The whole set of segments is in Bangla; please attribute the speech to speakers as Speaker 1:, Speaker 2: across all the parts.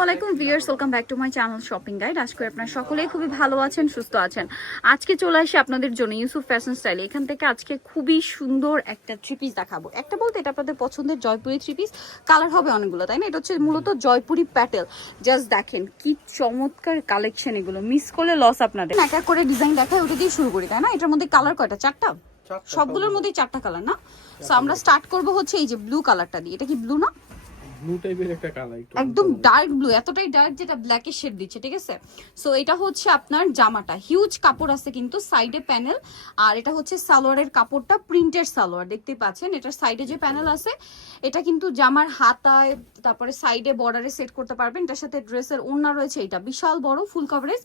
Speaker 1: ওয়ালাইকুম viewers welcome back to my channel shopping guide আজ করে আপনারা সকলেই খুবই ভালো আছেন সুস্থ আছেন। আজকে চলে আসি আপনাদের জন্য ইউসুফ ফ্যাশন স্টাইল এখান থেকে আজকে খুবই সুন্দর একটা থ্রি পিস দেখাবো। একটা বলতে এটা আপনাদের পছন্দের জয়পুরি থ্রি পিস কালার হবে অনেকগুলো তাই না? এটা হচ্ছে মূলত জয়পুরি প্যাটেল। জাস্ট দেখেন কি চমৎকার কালেকশন এগুলো। মিস করলে লস আপনাদের। এক এক করে ডিজাইন দেখায় ওটা দিয়ে শুরু করি তাই না? এটার মধ্যে কালার কয়টা? চারটা? সবগুলোর মধ্যেই চারটা কালার না? সো আমরা স্টার্ট করব হচ্ছে এই যে ব্লু কালারটা দিয়ে। এটা কি ব্লু না?
Speaker 2: ব্লু টাইপের একটা কালার
Speaker 1: একদম ডার্ক ব্লু এতটাই ডার্ক যেটা ব্ল্যাকের শেড দিচ্ছে ঠিক আছে? সো এটা হচ্ছে আপনার জামাটা। হিউজ কাপড় আছে কিন্তু সাইডে প্যানেল আর এটা হচ্ছে সালোয়ারের কাপড়টা প্রিন্টের সালোয়ার দেখতেই পাচ্ছেন? এটার সাইডে যে প্যানেল আছে এটা কিন্তু জামার হাতায় তারপরে সাইডে বর্ডারে সেট করতে পারবেন। এটার সাথে ড্রেসের ওড়না রয়েছে এটা বিশাল বড় ফুল কভারেজ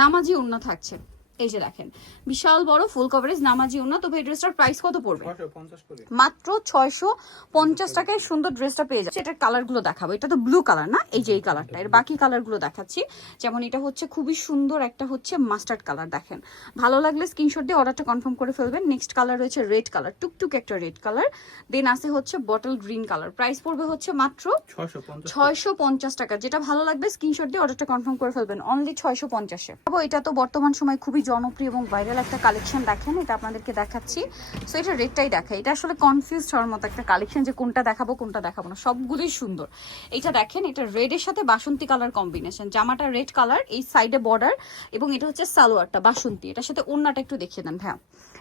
Speaker 1: নামাজি ওড়না থাকছে। এই যে দেখেন বিশাল বড় ফুল কভারেজ নামাজি ওড়না তো এই ড্রেসটার প্রাইস কত পড়বে? মাত্র ছয়শো পঞ্চাশ টাকায় সুন্দর ড্রেসটা পেয়ে যাচ্ছে। এটার কালারগুলো দেখাবো। এটা তো ব্লু কালার না? এই যে এই কালারটা এর বাকি কালারগুলো দেখাচ্ছি। যেমন এটা হচ্ছে খুবই সুন্দর একটা হচ্ছে মাস্টার্ড কালার দেখেন। ভালো লাগলে স্ক্রিনশট দিয়ে অর্ডারটা কনফার্ম করে ফেলবেন। নেক্সট কালার রয়েছে রেড কালার টুকটুক একটা রেড কালার দেন আছে হচ্ছে বটল গ্রিন কালার প্রাইস পড়বে হচ্ছে মাত্র ছয়শো পঞ্চাশ টাকা। যেটা ভালো লাগবে স্ক্রিনশট দিয়ে অর্ডারটা কনফার্ম করে ফেলবেন। অনলি ছয়শো পঞ্চাশে। এটা তো বর্তমান সময় খুবই জনপ্রিয় এবং ভাইরাল একটা কালেকশন দেখেন এটা আপনাদেরকে দেখাচ্ছি। সো এটা রেডটাই দেখাই এটা আসলে কনফিউজ হওয়ার মতো একটা কালেকশন যে কোনটা দেখাবো কোনটা দেখাবো না। সবগুলোই সুন্দর। এটা দেখেন এটা রেডের সাথে বাসন্তী কালার কম্বিনেশন জামাটা রেড কালার এই সাইডে বর্ডার এবং এটা হচ্ছে সালোয়ারটা বাসন্তী। এটার সাথে ওড়নাটা একটু দেখিয়ে দেন হ্যাঁ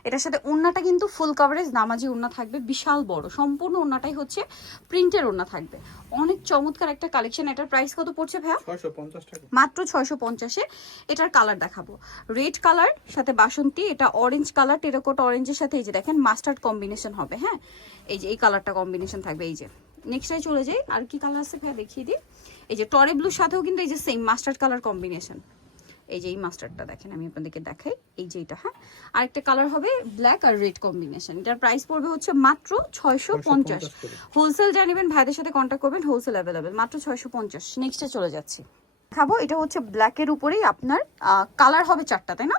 Speaker 1: এটার সাথে ওড়নাটা কিন্তু ফুল কভারেজ নামাজি ওড়না থাকবে বিশাল বড়। সম্পূর্ণ ওড়নাটাই হচ্ছে প্রিন্টের ওড়না থাকবে। অনেক চমৎকার একটা কালেকশন এটার প্রাইস কত পড়ছে ভাইয়া?
Speaker 2: 650 টাকা।
Speaker 1: মাত্র ছয়শো পঞ্চাশে। এটার কালার দেখাবো। রেড কালার সাথে বাসন্তী এটা অরেঞ্জ কালার টেরাকোট অরেঞ্জের সাথে এই যে দেখেন মাস্টার্ড কম্বিনেশন হবে হ্যাঁ? এই যে এই কালারটা কম্বিনেশন থাকবে এই যে। নেক্সটটাই চলে যাই আর কি কালার আছে ভাইয়া দেখিয়ে দিই। এই যে টরে ব্লুর সাথেও কিন্তু এই যে সেম মাস্টার্ড কালার কম্বিনেশন এই যে এই মাস্টার্ডটা দেখেন আমি আপনাদেরকে দেখাই এই যে এটা হ্যাঁ? আরেকটা কালার হবে ব্ল্যাক আর রেড কম্বিনেশন এটার প্রাইস পড়বে হচ্ছে মাত্র ছয়শো পঞ্চাশ।
Speaker 2: 650
Speaker 1: হোলসেল জানিবেন ভাইদের সাথে কন্ট্যাক্ট করবেন হোলসেল অ্যাভেলেবেল মাত্র ছয়শো পঞ্চাশ। নেক্সটে চলে যাচ্ছি। খাব এটা হচ্ছে ব্ল্যাকের উপরেই আপনার কালার হবে চারটা তাই না?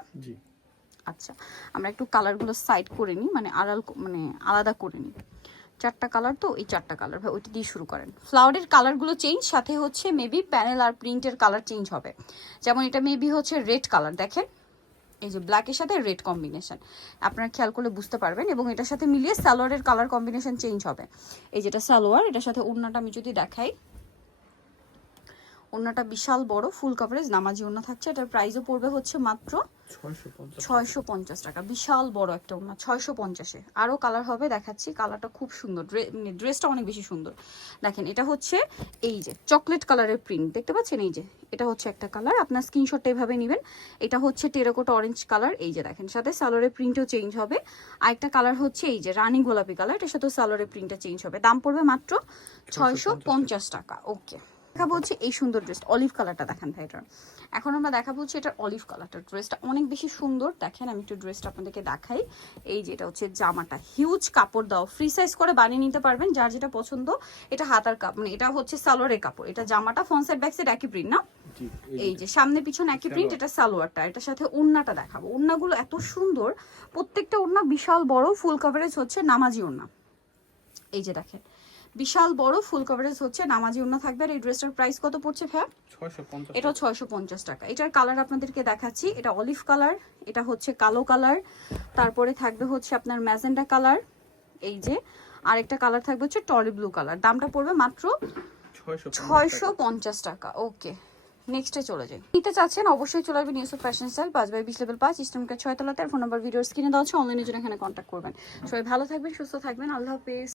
Speaker 1: আচ্ছা আমরা একটু কালারগুলো সাইড করে নিই মানে আড়াল মানে আলাদা করে নিই। চারটা কালার তো এই চারটা কালার ভাই ওইটা দিয়ে শুরু করেন। ফ্লাওয়ারের কালারগুলো চেঞ্জ সাথে হচ্ছে মেবি প্যানেল আর প্রিন্টের কালার চেঞ্জ হবে। যেমন এটা মেবি হচ্ছে রেড কালার দেখেন? এই যে ব্ল্যাকের সাথে রেড কম্বিনেশন আপনারা খেয়াল করলে বুঝতে পারবেন এবং এটার সাথে মিলিয়ে সালোয়ারের কালার কম্বিনেশন চেঞ্জ হবে। এই যেটা সালোয়ার এটার সাথে ওড়নাটা আমি যদি দেখাই ওড়নাটা বিশাল বড় ফুল কভারেজ নামাজি ওড়না থাকছে। এটার প্রাইসও পড়বে হচ্ছে মাত্র
Speaker 2: 650
Speaker 1: ছয়শো পঞ্চাশ টাকা। বিশাল বড় একটা ওড়না ছয়শো পঞ্চাশে। আরও কালার হবে দেখাচ্ছি। কালারটা খুব সুন্দর। মানে ড্রেসটা অনেক বেশি সুন্দর। দেখেন এটা হচ্ছে এই যে চকলেট কালারের প্রিন্ট দেখতে পাচ্ছেন? এই যে এটা হচ্ছে একটা কালার আপনার স্ক্রিনশটটা এভাবে নেবেন। এটা হচ্ছে টেরাকোট অরেঞ্জ কালার এই যে দেখেন সাথে সালোয়ারের প্রিন্টও চেঞ্জ হবে। আর একটা কালার হচ্ছে এই যে রানী গোলাপি কালার এটার সাথে সালোয়ারের প্রিন্টটা চেঞ্জ হবে। দাম পড়বে মাত্র ছয়শো পঞ্চাশ টাকা। ওকে দেখাবো হচ্ছে এই সুন্দর ড্রেস অলিভ কালারটা দেখান ভাই এটার এখন আমরা দেখাবো হচ্ছে এটার অলিভ কালারটা ড্রেসটা অনেক বেশি সুন্দর। দেখেন আমি একটু ড্রেসটা আপনাদেরকে দেখাই। এই যে এটা হচ্ছে জামাটা। হিউজ কাপড় দাও। ফ্রি সাইজ করে বানিয়ে নিতে পারবেন যার যেটা পছন্দ। এটা হাতার কাপ মানে এটা হচ্ছে সালোয়ারের কাপড়। এটা জামাটা ফ্রন্ট সাইড ব্যাক সাইড একই প্রিন্ট না? এই যে সামনে পিছনে একই প্রিন্ট এটা সালোয়ারটা। এটার সাথে ওড়নাটা দেখাবো। ওড়নাগুলো এত সুন্দর। প্রত্যেকটা ওড়না বিশাল বড় ফুল কভারেজ হচ্ছে নামাজি ওড়না। এই যে দেখেন। বিশাল বড় ফুল কভারেজ হচ্ছে নামাজি ওড়না থাকবে। আর এই ড্রেসটার প্রাইস কত পড়ছে
Speaker 2: 650
Speaker 1: এটাও ছয়শো পঞ্চাশ টাকা। এটার কালার আপনাদেরকে দেখাচ্ছি। এটা অলিভ কালার এটা হচ্ছে কালো কালার তারপরে থাকবে হচ্ছে আপনার ম্যাজেন্ডা কালার এই যে। আরেকটা কালার থাকবে হচ্ছে টরি ব্লু কালার দামটা পড়বে মাত্র
Speaker 2: 650
Speaker 1: ছয়শো পঞ্চাশ টাকা। ওকে নেক্সটে চলে যাই। নিতে চাচ্ছেন অবশ্যই চলে আসবেন ইউসুফ ফ্যাশন স্টাইল পাঁচ বাই বিশ লেভেল পাঁচ ইস্টার্নকে ছয় তলাতে ফোন নাম্বার ভিডিওর স্ক্রিনে দেওয়া হচ্ছে অনলাইনের জন্য এখানে কন্ট্যাক্ট করবেন। সবাই ভালো থাকবেন সুস্থ থাকবেন। আল্লাহ হাফেজ।